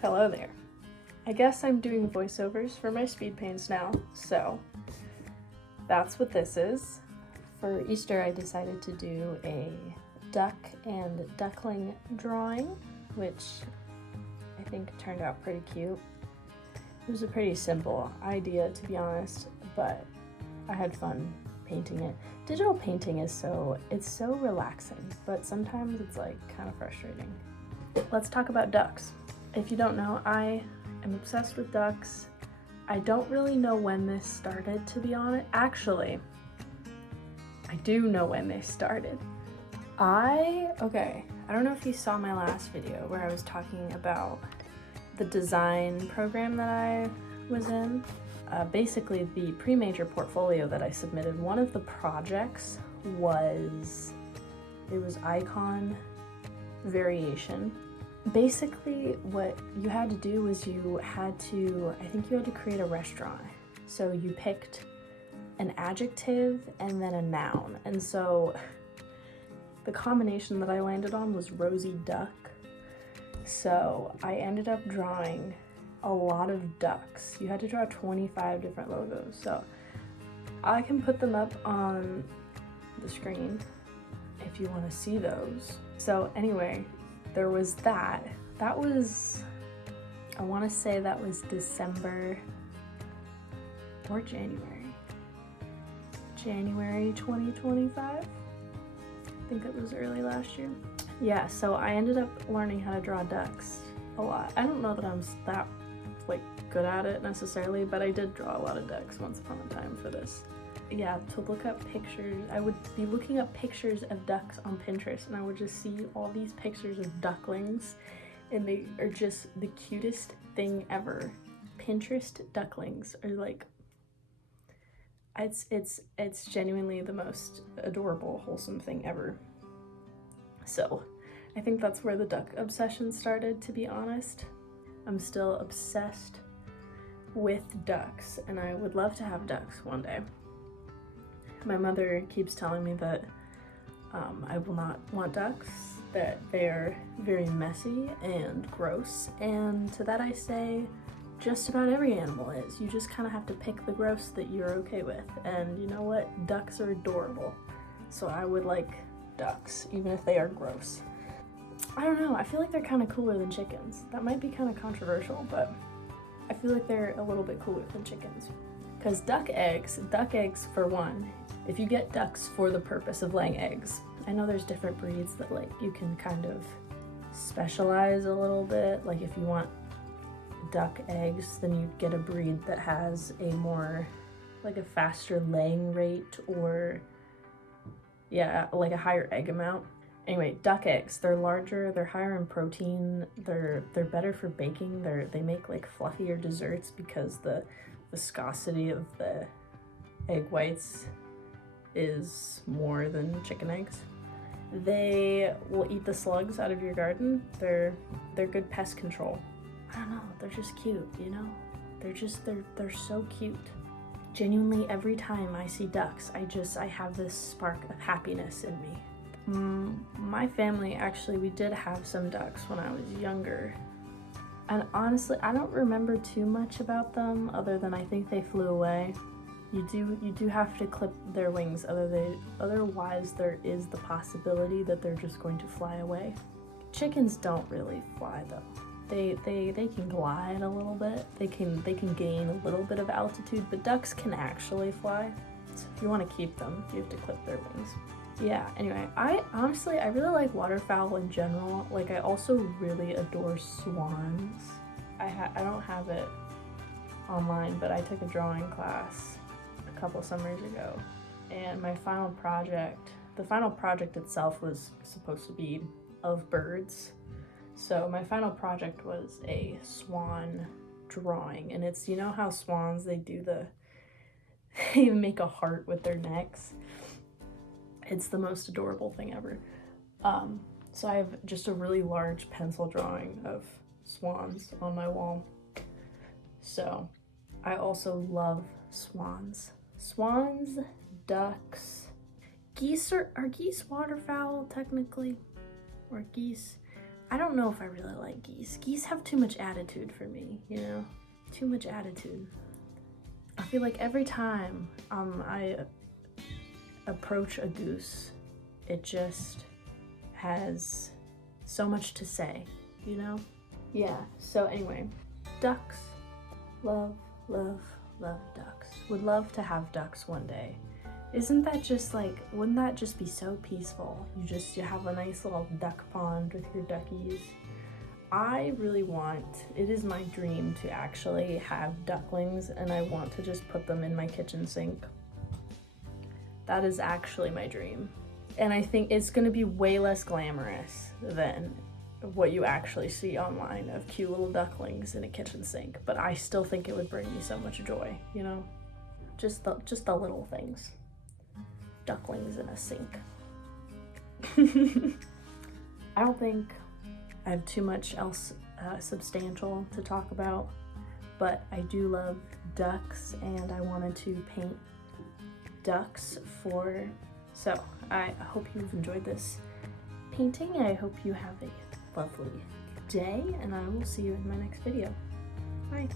Hello there. I guess I'm doing voiceovers for my speed paints now, so that's what this is. For Easter, I decided to do a duck and duckling drawing, which I think turned out pretty cute. It was a pretty simple idea, to be honest, but I had fun painting it. Digital painting is so relaxing, but sometimes it's like kind of frustrating. Let's talk about ducks. If you don't know, I am obsessed with ducks. I don't really know when this started, to be honest. Actually, I do know when this started. I don't know if you saw my last video where I was talking about the design program that I was in. Basically, the pre-major portfolio that I submitted, one of the projects was icon variation. Basically, what you had to do was I think you had to create a restaurant. So you picked an adjective and then a noun. And so the combination that I landed on was rosy duck. So I ended up drawing a lot of ducks. You had to draw 25 different logos. So I can put them up on the screen if you want to see those. So anyway, there was that. That was, I want to say that was December or January 2025. I think it was early last year. Yeah, so I ended up learning how to draw ducks a lot. I don't know that I'm that good at it necessarily, but I did draw a lot of ducks once upon a time for this. Yeah, to look up pictures, I would be looking up pictures of ducks on Pinterest, and I would just see all these pictures of ducklings, and they are just the cutest thing ever. Pinterest ducklings are like, it's genuinely the most adorable, wholesome thing ever. So I think that's where the duck obsession started, to be honest. I'm still obsessed with ducks, and I would love to have ducks one day. My mother keeps telling me that I will not want ducks, that they're very messy and gross, and to that I say, just about every animal is. You just kind of have to pick the gross that you're okay with, and you know what? Ducks are adorable, so I would like ducks, even if they are gross. I don't know, I feel like they're kind of cooler than chickens. That might be kind of controversial, but I feel like they're a little bit cooler than chickens. Because duck eggs for one, if you get ducks for the purpose of laying eggs, I know there's different breeds that you can kind of specialize a little bit. Like if you want duck eggs, then you get a breed that has a more, a faster laying rate, or a higher egg amount. Anyway, duck eggs, they're larger, they're higher in protein, they're better for baking, they make fluffier desserts because the viscosity of the egg whites is more than chicken eggs. They will eat the slugs out of your garden. They're good pest control. I don't know, they're just cute, you know? They're so cute. Genuinely, every time I see ducks, I have this spark of happiness in me. My family, actually, we did have some ducks when I was younger. And honestly, I don't remember too much about them other than I think they flew away. You do have to clip their wings, otherwise there is the possibility that they're just going to fly away. Chickens don't really fly though. They can glide a little bit. They can gain a little bit of altitude, but ducks can actually fly. So if you want to keep them, you have to clip their wings. Yeah, anyway, I really like waterfowl in general. I also really adore swans. I don't have it online, but I took a drawing class a couple summers ago, and the final project itself was supposed to be of birds. So my final project was a swan drawing, and it's, you know how swans, they make a heart with their necks. It's the most adorable thing ever. So I have just a really large pencil drawing of swans on my wall. So I also love swans. Swans, ducks, geese are geese waterfowl technically? Or geese? I don't know if I really like geese. Geese have too much attitude for me, you know? Too much attitude. I feel like every time I approach a goose, it just has so much to say, you know? Yeah, so anyway, ducks. Love, love, love ducks. Would love to have ducks one day. Isn't that just like, wouldn't that just be so peaceful? You have a nice little duck pond with your duckies. I really want, it is my dream to actually have ducklings, and I want to just put them in my kitchen sink. That is actually my dream. And I think it's gonna be way less glamorous than what you actually see online of cute little ducklings in a kitchen sink, but I still think it would bring me so much joy, you know? Just the little things. Ducklings in a sink. I don't think I have too much else substantial to talk about, but I do love ducks, and I wanted to paint ducks so I hope you've enjoyed this painting. I hope you have a lovely day, and I will see you in my next video. Bye.